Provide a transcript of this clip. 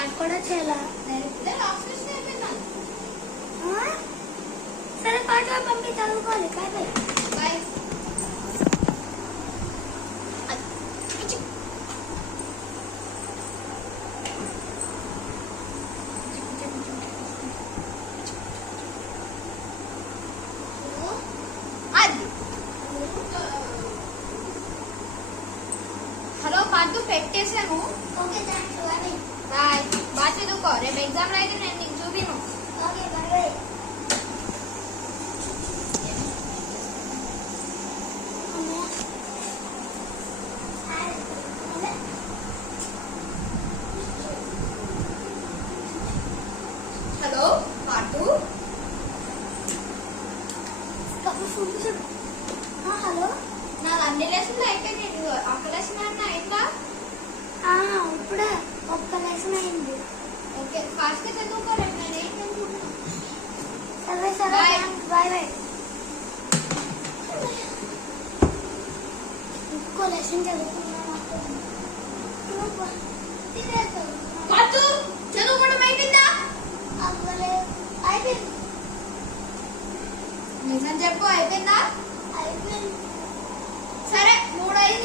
Start కూడా చేయాలా? సరే పాట పంపి చదువుకోవాలి. Bye bye. బాయ్. హలో పాటు పెట్టేసాను. Okay thanks. Bye bye. బాగా చదువుకో, రేపు ఎగ్జామ్ అయితే నేను నీకు చూపిను. Okay bye bye. హలో పాటు. హలో నాకు అన్ని లెసన్లు అయిపోయినాయి. ఒక్క లెసన్ అన్నా ఎట్లా? ఇప్పుడే ఒక్క లెసన్ అయింది. ఓకే ఫాస్ట్ గా చదువుకో, రేపు నేను ఏం చదువుకున్నా. సరే సరే బాయ్. Bye bye. ఇంకో లెసన్ చదువుకున్నాను. పాటు చదువుకోవడం అయిపోయిందా? అయిపోయింది. నిజం చెప్పు, అయిపోయిందా? అయిపోయింది. సరే 3 అయింది.